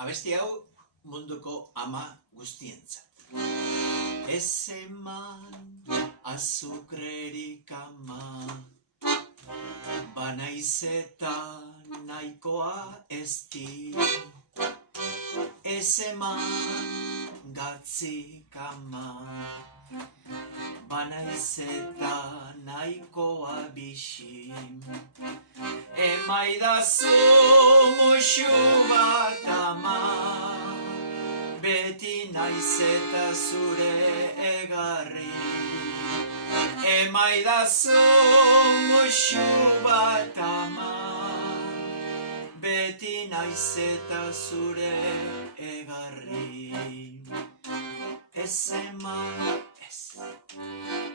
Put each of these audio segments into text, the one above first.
Abesti hau munduko ama guztientzat. Ez eman azukrerik ama, banaiz eta nahikoa ez di. Ez eman gatzik ama, banaiz eta nahikoa bixi. Emaidazu muxu bat ama, beti naiz eta zure egarri. Emaidazu muxu bat ama, beti naiz eta zure egarri. Ez eman, ez,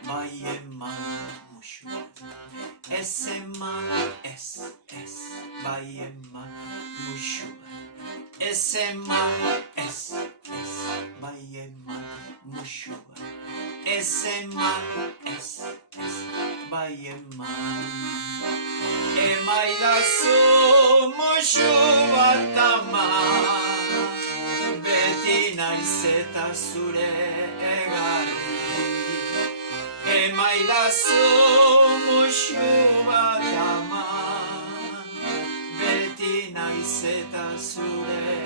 bai eman muxu. Ez eman, ez, bai eman muxu. Ez eman, ez, bai eman muxu. Ez eman, ez, bai eman. Emaidazu muxu bat ama, beti naiz eta zure egarri. Emaidazu muxu bat ama, beti naiz eta zure